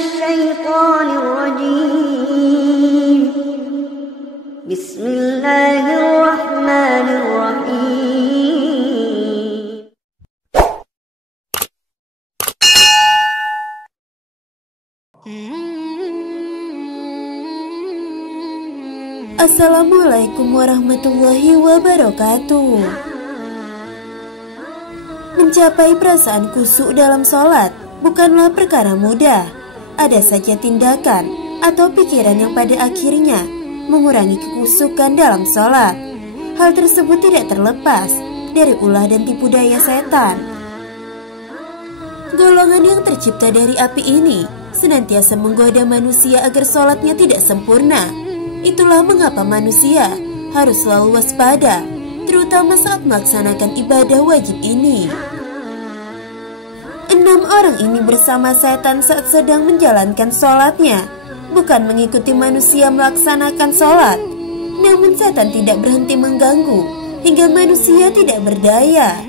الشيطان الرجيم بسم الله الرحمن الرحيم Assalamualaikum warahmatullahi wabarakatuh. Mencapai perasaan khusyuk dalam sholat bukanlah perkara mudah. Ada saja tindakan atau pikiran yang pada akhirnya mengurangi kekhusyukan dalam sholat. Hal tersebut tidak terlepas dari ulah dan tipu daya setan. Golongan yang tercipta dari api ini senantiasa menggoda manusia agar sholatnya tidak sempurna. Itulah mengapa manusia harus selalu waspada, terutama saat melaksanakan ibadah wajib ini. 6 orang ini bersama setan saat sedang menjalankan sholatnya, bukan mengikuti manusia melaksanakan sholat. Namun setan tidak berhenti mengganggu hingga manusia tidak berdaya.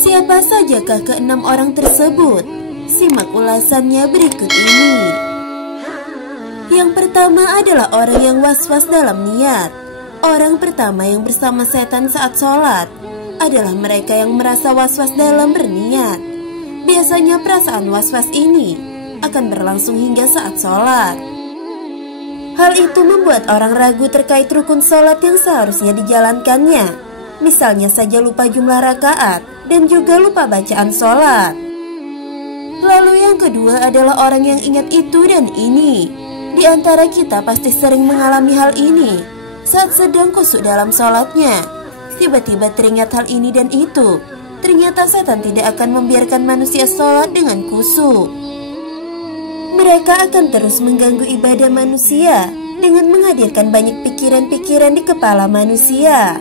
Siapa sajakah ke-6 orang tersebut? Simak ulasannya berikut ini. Yang pertama adalah orang yang was-was dalam niat. Orang pertama yang bersama setan saat sholat adalah mereka yang merasa was-was dalam berniat. Biasanya perasaan was-was ini akan berlangsung hingga saat sholat. Hal itu membuat orang ragu terkait rukun sholat yang seharusnya dijalankannya. Misalnya saja lupa jumlah rakaat dan juga lupa bacaan sholat. Lalu yang kedua adalah orang yang ingat itu dan ini. Di antara kita pasti sering mengalami hal ini saat sedang khusyuk dalam sholatnya. Tiba-tiba teringat hal ini dan itu. Ternyata setan tidak akan membiarkan manusia sholat dengan khusyuk. Mereka akan terus mengganggu ibadah manusia dengan menghadirkan banyak pikiran-pikiran di kepala manusia.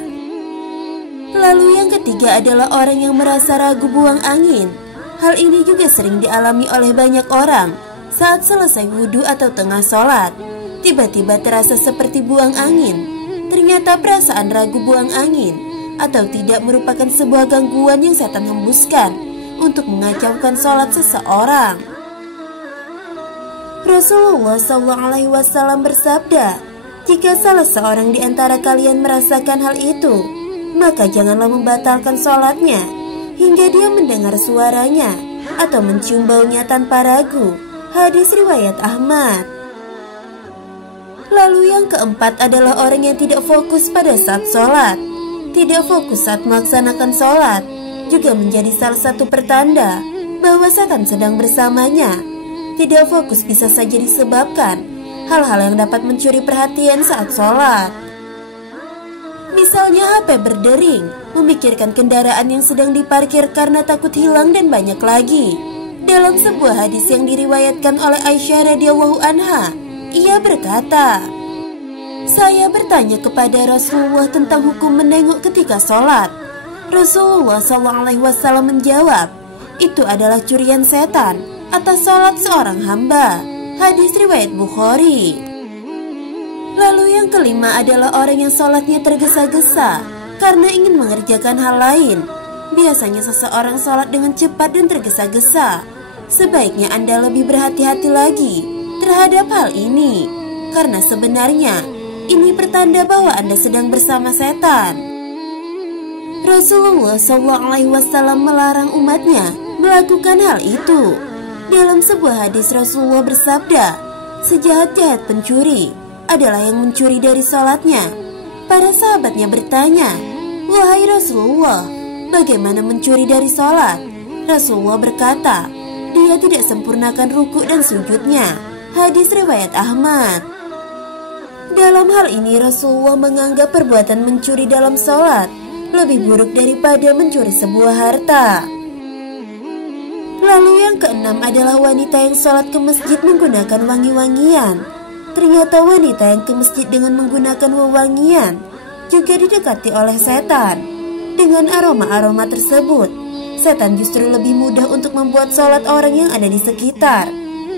Lalu yang ketiga adalah orang yang merasa ragu buang angin. Hal ini juga sering dialami oleh banyak orang. Saat selesai wudhu atau tengah sholat, tiba-tiba terasa seperti buang angin. Ternyata perasaan ragu buang angin atau tidak merupakan sebuah gangguan yang setan hembuskan untuk mengacaukan sholat seseorang. Rasulullah SAW bersabda, jika salah seorang di antara kalian merasakan hal itu, maka janganlah membatalkan sholatnya hingga dia mendengar suaranya atau mencium baunya tanpa ragu. Hadis riwayat Ahmad. Lalu yang keempat adalah orang yang tidak fokus pada saat sholat. Tidak fokus saat melaksanakan sholat juga menjadi salah satu pertanda bahwa setan sedang bersamanya. Tidak fokus bisa saja disebabkan hal-hal yang dapat mencuri perhatian saat sholat. Misalnya HP berdering, memikirkan kendaraan yang sedang diparkir karena takut hilang dan banyak lagi. Dalam sebuah hadis yang diriwayatkan oleh Aisyah radhiyallahu anha, ia berkata, saya bertanya kepada Rasulullah tentang hukum menengok ketika sholat. Rasulullah SAW menjawab, itu adalah curian setan atas sholat seorang hamba. Hadis riwayat Bukhari. Lalu yang kelima adalah orang yang sholatnya tergesa-gesa karena ingin mengerjakan hal lain. Biasanya seseorang sholat dengan cepat dan tergesa-gesa. Sebaiknya Anda lebih berhati-hati lagi terhadap hal ini, karena sebenarnya ini pertanda bahwa Anda sedang bersama setan. Rasulullah SAW melarang umatnya melakukan hal itu. Dalam sebuah hadis Rasulullah bersabda, sejahat-jahat pencuri adalah yang mencuri dari sholatnya. Para sahabatnya bertanya, wahai Rasulullah, bagaimana mencuri dari sholat? Rasulullah berkata, dia tidak sempurnakan ruku dan sujudnya. Hadis riwayat Ahmad. Dalam hal ini Rasulullah menganggap perbuatan mencuri dalam sholat lebih buruk daripada mencuri sebuah harta. Lalu yang keenam adalah wanita yang sholat ke masjid menggunakan wangi-wangian. Ternyata wanita yang ke masjid dengan menggunakan wewangian juga didekati oleh setan. Dengan aroma-aroma tersebut, setan justru lebih mudah untuk membuat sholat orang yang ada di sekitar.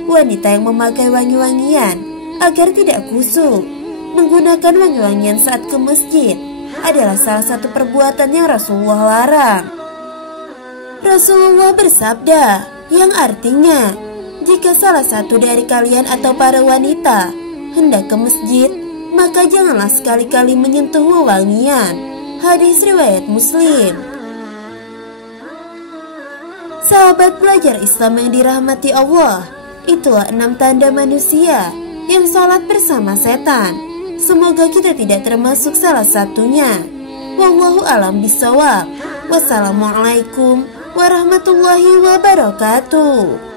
Wanita yang memakai wangi-wangian agar tidak khusyuk menggunakan wangi-wangian saat ke masjid adalah salah satu perbuatan yang Rasulullah larang. Rasulullah bersabda yang artinya, Jika salah satu dari kalian atau para wanita hendak ke masjid, maka janganlah sekali-kali menyentuh wewangian. Hadis riwayat Muslim. Sahabat belajar Islam yang dirahmati Allah, itulah 6 tanda manusia yang sholat bersama setan. Semoga kita tidak termasuk salah satunya. Wallahu a'lam bishawab. Wassalamualaikum warahmatullahi wabarakatuh.